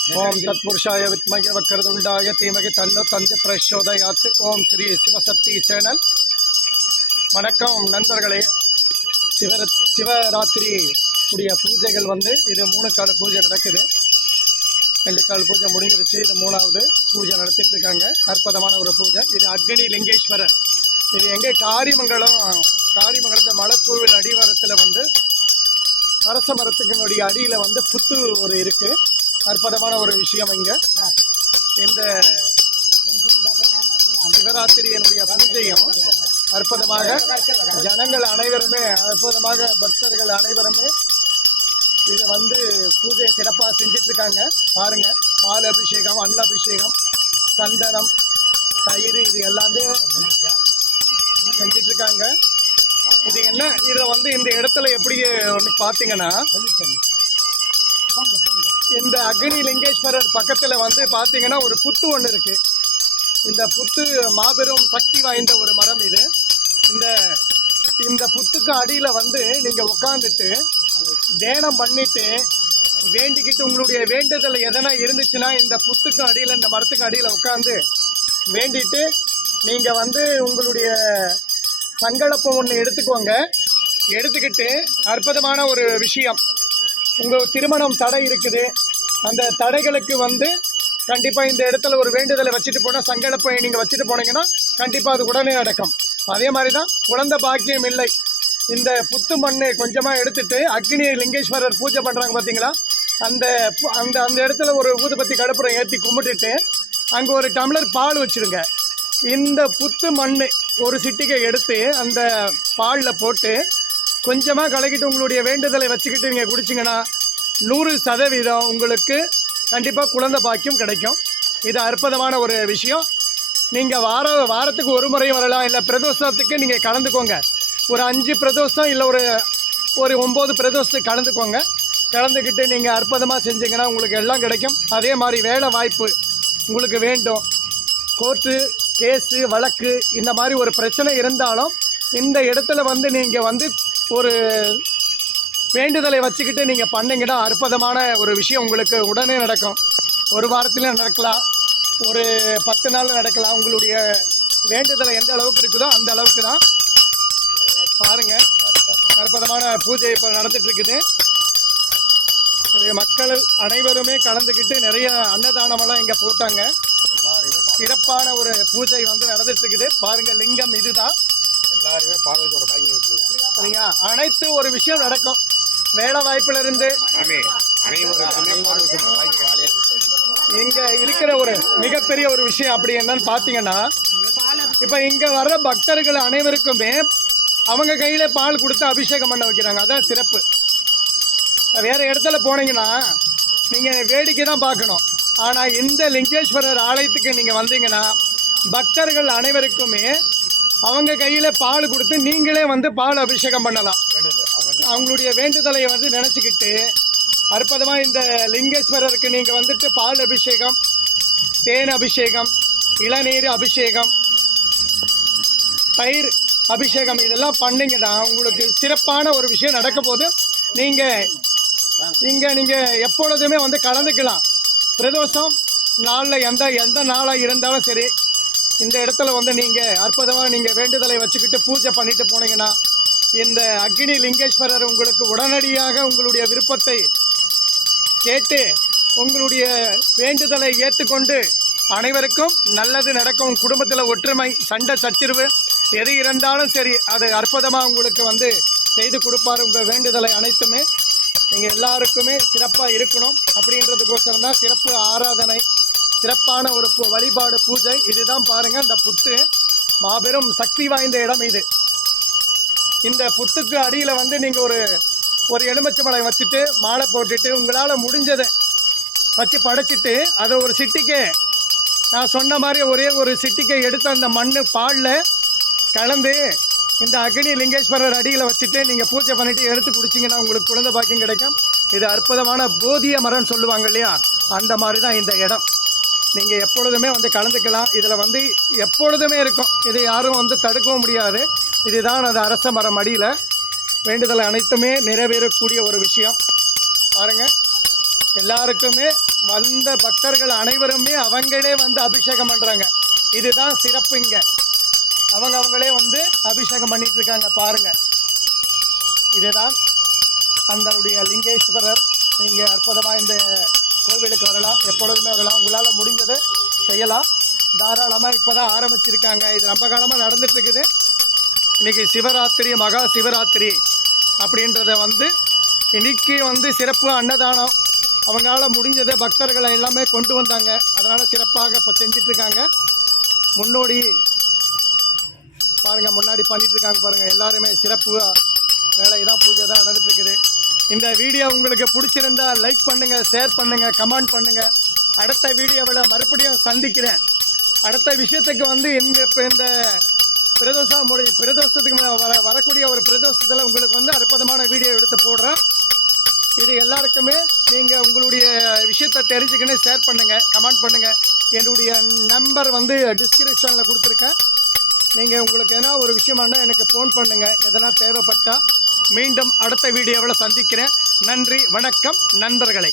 ஓம் தத்புருஷாய வித்மகே வக்கரதுண்டாய தீமகி தன்னோ தந்தி பிரச்சோதயாத். ஓம் ஸ்ரீ சிவசக்தி சேனல். வணக்கம் நண்பர்களே. சிவராத்திரி உடைய பூஜைகள் இது 3 கால பூஜை நடக்குது. 2 கால பூஜை முடிஞ்சிருச்சு. இது 3வது பூஜை நடத்திட்டு இருக்காங்க. அற்புதமான ஒரு பூஜை. இது அக்னி லிங்கேஸ்வரர். இது எங்கே காரிமங்கலத்தை மலைக்கோவில் அடிவாரத்தில் அரச மரத்துக்கினுடைய அடியில் புத்து ஒரு இருக்குது. அற்புதமான ஒரு விஷயம். இங்கே இந்த சிவராத்திரியனுடைய பூஜையும் அற்புதமாக ஜனங்கள் அனைவருமே, அற்புதமாக பக்தர்கள் அனைவருமே இது பூஜையை சிறப்பாக செஞ்சிட்ருக்காங்க. பாருங்கள், பால் அபிஷேகம், அன்ன அபிஷேகம், சந்தனம், தயிர், இது எல்லாமே செஞ்சிட்ருக்காங்க. இது என்ன, இதை இந்த இடத்துல எப்படி ஒன்று பார்த்தீங்கன்னா, இந்த அக்னி லிங்கேஸ்வரர் பக்கத்தில் பார்த்தீங்கன்னா ஒரு புத்து ஒன்று இருக்குது. இந்த புத்து மாபெரும் சக்தி வாய்ந்த ஒரு மரம். இது இந்த புத்துக்கு அடியில் நீங்கள் உட்காந்துட்டு தியானம் பண்ணிட்டு வேண்டிக்கிட்டு உங்களுடைய வேண்டுதல் எதனா இருந்துச்சுன்னா இந்த புத்துக்கு அடியில், இந்த மரத்துக்கு அடியில் உட்காந்து வேண்டிட்டு நீங்கள் உங்களுடைய சங்கல்பம் ஒன்று எடுத்துக்கோங்க. எடுத்துக்கிட்டு அற்புதமான ஒரு விஷயம், உங்கள் திருமணம் தடை இருக்குது, அந்த தடைகளுக்கு கண்டிப்பாக இந்த இடத்துல ஒரு வேண்டுதலை வச்சுட்டு போனால், சங்கல்பம் நீங்கள் வச்சுட்டு போனீங்கன்னா கண்டிப்பாக அது உடனே நடக்கும். அதே மாதிரி தான் குழந்தை பாக்கியம் இல்லை, இந்த புத்து மண் கொஞ்சமாக எடுத்துகிட்டு அக்னி லிங்கேஸ்வரர் பூஜை பண்ணுறாங்க பார்த்தீங்களா, அந்த அந்த அந்த இடத்துல ஒரு ஊதுபத்தி கற்பூரம் ஏற்றி கும்பிட்டுட்டு அங்கே ஒரு டம்ளர் பால் வச்சுருங்க. இந்த புத்து மண் ஒரு சிட்டிகை எடுத்து அந்த பாலில் போட்டு கொஞ்சமாக கலக்கிட்டு உங்களுடைய வேண்டுதலை வச்சுக்கிட்டு நீங்கள் குடிச்சிங்கன்னா 100% உங்களுக்கு கண்டிப்பாக குழந்தை பாக்கியம் கிடைக்கும். இது அற்புதமான ஒரு விஷயம். நீங்கள் வாரத்துக்கு ஒரு முறை வரலாம், இல்லை பிரதோஷத்துக்கு நீங்கள் கலந்துக்கோங்க. ஒரு 5 பிரதோஷம் இல்லை ஒரு 9 பிரதோஷத்துக்கு கலந்துக்கிட்டு நீங்கள் அற்புதமாக செஞ்சீங்கன்னா உங்களுக்கு எல்லாம் கிடைக்கும். அதே மாதிரி வேலை வாய்ப்பு உங்களுக்கு வேண்டும், கோர்ட்டு கேஸு வழக்கு இந்த மாதிரி ஒரு பிரச்சனை இருந்தாலும் இந்த இடத்துல நீங்கள் ஒரு வேண்டுதலை வச்சுக்கிட்டு நீங்கள் பண்ணிங்கன்னா அற்புதமான ஒரு விஷயம் உங்களுக்கு உடனே நடக்கும். ஒரு வாரத்தில் நடக்கலாம், ஒரு 10 நாள் நடக்கலாம். உங்களுடைய வேண்டுதலை எந்த அளவுக்கு இருக்குதோ அந்த அளவுக்கு தான். பாருங்கள், அற்புதமான பூஜை இப்போ நடந்துகிட்ருக்குது. இது மக்கள் அனைவருமே கலந்துக்கிட்டு நிறைய அன்னதானமெல்லாம் இங்கே போட்டாங்க. சிறப்பான ஒரு பூஜை நடந்துகிட்ருக்குது. பாருங்கள், லிங்கம் இதுதான். எல்லாருமே பார்வையோட சரிங்க. அனைத்து ஒரு விஷயம் நடக்கும். வேலை வாய்ப்புல இருந்து இங்க இருக்கிற ஒரு மிகப்பெரிய ஒரு விஷயம் அப்படி என்னன்னு பார்த்தீங்கன்னா, இப்போ இங்க வர்ற பக்தர்கள் அனைவருக்குமே அவங்க கையில பால் கொடுத்து அபிஷேகம் பண்ண வைக்கிறாங்க. அதான் சிறப்பு. வேற இடத்துல போனீங்கன்னா நீங்க வேடிக்கை தான் பார்க்கணும். ஆனால் இந்த லிங்கேஸ்வரர் ஆலயத்துக்கு நீங்கள் வந்தீங்கன்னா பக்தர்கள் அனைவருக்குமே அவங்க கையில் பால் கொடுத்து நீங்களே பால் அபிஷேகம் பண்ணலாம். அவங்களுடைய வேண்டுதலை நினச்சிக்கிட்டு அற்புதமாக இந்த லிங்கேஸ்வரருக்கு நீங்கள் பால் அபிஷேகம், தேன் அபிஷேகம், இளநீர் அபிஷேகம், தயிர் அபிஷேகம் இதெல்லாம் பண்ணிங்கன்னா உங்களுக்கு சிறப்பான ஒரு விஷயம் நடக்க போது. நீங்கள் எப்பொழுதுமே கலந்துக்கலாம். பிரதோஷம் நாளில் எந்த நாளாக இருந்தாலும் சரி, இந்த இடத்துல நீங்கள் அற்புதமாக நீங்கள் வேண்டுதலை வச்சுக்கிட்டு பூஜை பண்ணிட்டு போனீங்கன்னா இந்த அக்னி லிங்கேஸ்வரர் உங்களுக்கு உடனடியாக உங்களுடைய விருப்பத்தை கேட்டு உங்களுடைய வேண்டுதலை ஏற்றுக்கொண்டு அனைவருக்கும் நல்லது நடக்கும். குடும்பத்தில் ஒற்றுமை, சண்டை சச்சரவு எது இருந்தாலும் சரி அது அற்புதமாக உங்களுக்கு செய்து கொடுப்பார். உங்கள் வேண்டுதலை அனைத்துமே நீங்கள் எல்லாருக்குமே சிறப்பாக இருக்கணும் அப்படின்றதுக்கோசரம் தான் சிறப்பு ஆராதனை, சிறப்பான ஒரு வழிபாடு பூஜை. இதுதான் பாருங்கள், இந்த புத்து மாபெரும் சக்தி வாய்ந்த இடம் இது. இந்த புத்துக்கு அடியில் நீங்கள் ஒரு எலுமிச்சம்பழம் வச்சுட்டு மாலை போட்டுட்டு உங்களால் முடிஞ்சதை வச்சு படைச்சிட்டு அதை ஒரு சிட்டிக்கை, நான் சொன்ன மாதிரி ஒரே ஒரு சிட்டிக்கை எடுத்து அந்த மண் பாலில் கலந்து இந்த அக்னி லிங்கேஸ்வரர் அடியில் வச்சுட்டு நீங்கள் பூஜை பண்ணிவிட்டு எடுத்து குடிச்சிங்கன்னா உங்களுக்கு குழந்தை பாக்கியம் கிடைக்கும். இது அற்புதமான போதிய மரம்னு சொல்லுவாங்க இல்லையா, அந்த மாதிரி தான் இந்த இடம். நீங்கள் எப்பொழுதுமே கலந்துக்கலாம். இதில் எப்பொழுதுமே இருக்கும். இதை யாரும் தடுக்கவும் முடியாது. இதுதான் அந்த அரச மரம் அடியில் வேண்டுதல் அனைத்துமே நிறைவேறக்கூடிய ஒரு விஷயம். பாருங்கள், எல்லாருக்குமே வந்த பக்தர்கள் அனைவருமே அவங்களே வந்து அபிஷேகம் பண்ணுறாங்க. இதுதான் சிறப்பு. இங்கே அவங்களே வந்து அபிஷேகம் பண்ணிட்டு இருக்காங்க பாருங்கள். இதுதான் அந்தனுடைய லிங்கேஸ்வரர். நீங்கள் அற்புதமாக இந்த கோவிலுக்கு வரலாம், எப்பொழுதுமே வரலாம். உங்களால் முடிஞ்சதை செய்யலாம் தாராளமாக. இப்போ தான் ஆரம்பிச்சிருக்காங்க, இது ரொம்ப காலமாக நடந்துகிட்ருக்குது. இன்றைக்கி சிவராத்திரி, மகா சிவராத்திரி அப்படின்றத வந்து இன்றைக்கி வந்து சிறப்பு அன்னதானம் அவங்களால முடிஞ்சதை பக்தர்களை எல்லாமே கொண்டு வந்தாங்க. அதனால் சிறப்பாக இப்போ செஞ்சிட்ருக்காங்க. முன்னோடி பாருங்கள், முன்னாடி பண்ணிகிட்ருக்காங்க பாருங்கள். எல்லாருமே சிறப்பு வேலை தான், பூஜை தான் நடந்துகிட்ருக்குது. இந்த வீடியோ உங்களுக்கு பிடிச்சிருந்தால் லைக் பண்ணுங்கள், ஷேர் பண்ணுங்கள், கமெண்ட் பண்ணுங்கள். அடுத்த வீடியோவில் மறுபடியும் சந்திக்கிறேன். அடுத்த விஷயத்துக்கு வந்து இப்போ இந்த பிரதோஷத்துக்கு வரக்கூடிய ஒரு பிரதோஷத்தில் உங்களுக்கு வந்து அற்புதமான வீடியோ எடுத்து போடுறேன். இது எல்லாருக்குமே நீங்கள் உங்களுடைய விஷயத்தை தெரிஞ்சுக்கணும், ஷேர் பண்ணுங்கள், கமெண்ட் பண்ணுங்கள். என்னுடைய நம்பர் வந்து டிஸ்கிரிப்ஷனில் கொடுத்துருக்கேன். நீங்கள் உங்களுக்கு எதனா ஒரு விஷயமானா எனக்கு ஃபோன் பண்ணுங்கள். எதனா தேவைப்பட்டால் மீண்டும் அடுத்த வீடியோவில் சந்திக்கிறேன். நன்றி, வணக்கம் நண்பர்களே.